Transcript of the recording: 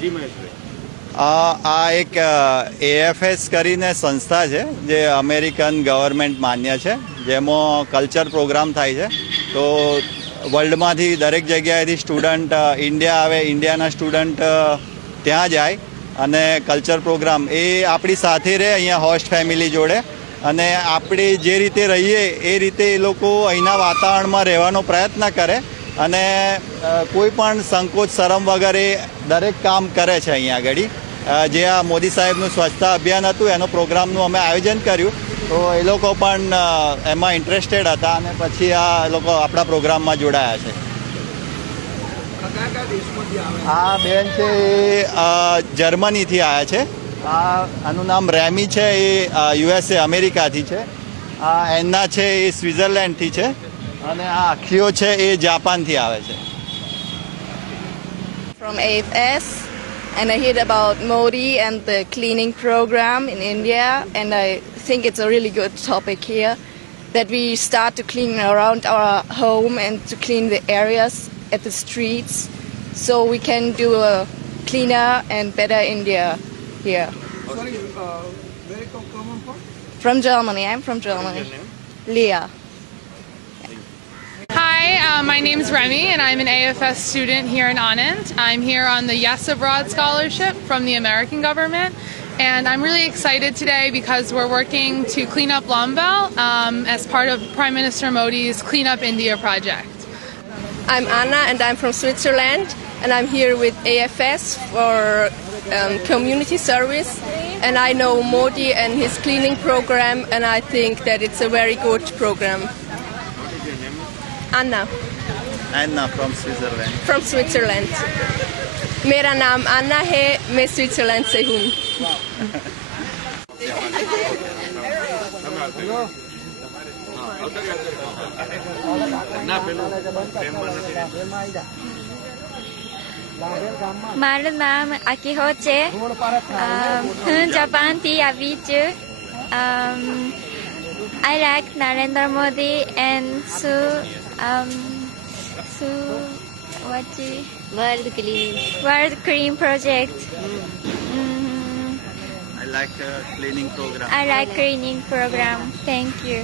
જી મહેશભાઈ, આ એક AFS કરીને સંસ્થા છે જે અમેરિકન ગવર્મેન્ટ માન્ય છે, જેમાં કલ્ચર પ્રોગ્રામ થાય છે. તો વર્લ્ડમાંથી દરેક જગ્યાએથી સ્ટુડન્ટ ઇન્ડિયા આવે, ઇન્ડિયાના સ્ટુડન્ટ ત્યાં જાય અને કલ્ચર પ્રોગ્રામ એ આપણી સાથે રહે અહીંયા હોસ્ટ ફેમિલી જોડે, અને આપણે જે રીતે રહીએ એ રીતે એ લોકો અહીંના વાતાવરણમાં રહેવાનો પ્રયત્ન કરે અને કોઈ પણ સંકોચ શરમ વગેરે દરેક કામ કરે છે અહીંયા આગળ. જે આ મોદી સાહેબનું સ્વચ્છતા અભિયાન હતું એનો પ્રોગ્રામનું અમે આયોજન કર્યું, તો એ લોકો પણ એમાં ઇન્ટરેસ્ટેડ હતા અને પછી આ લોકો આપણા પ્રોગ્રામમાં જોડાયા છે. આ બેન છે એ જર્મનીથી આવ્યા છે. આનું નામ રેમી છે, એ USA અમેરિકાથી છે. આ એન્ના છે એ સ્વિટ્ઝરલેન્ડથી છે, અને આ અખિયો છે એ જાપાનથી આવે છે. From AFS, and I heard about Modi and the cleaning program in India, and I think it's a really good topic here that we start to clean around our home and to clean the areas at the streets so we can do a cleaner and better India here. Sorry, where you come from? From Germany. I'm from Germany. Leah. Hi, my name is Remy and I'm an AFS student here in Anand. I'm here on the Yes Abroad scholarship from the American government, and I'm really excited today because we're working to clean up Lombel as part of Prime Minister Modi's Clean Up India project. I'm Anna and I'm from Switzerland, and I'm here with AFS for community service, and I know Modi and his cleaning program, and I think that it's a very good program. Anna. Anna from Switzerland. From Switzerland. मेरा नाम अन्ना है, मैं स्विट्जरलैंड से हूँ. મારું નામ અકીહો છે. હું જાપાનથી આવી છું. I like Narendra Modi and World Clean Project. I like cleaning program. I like cleaning program. Thank you.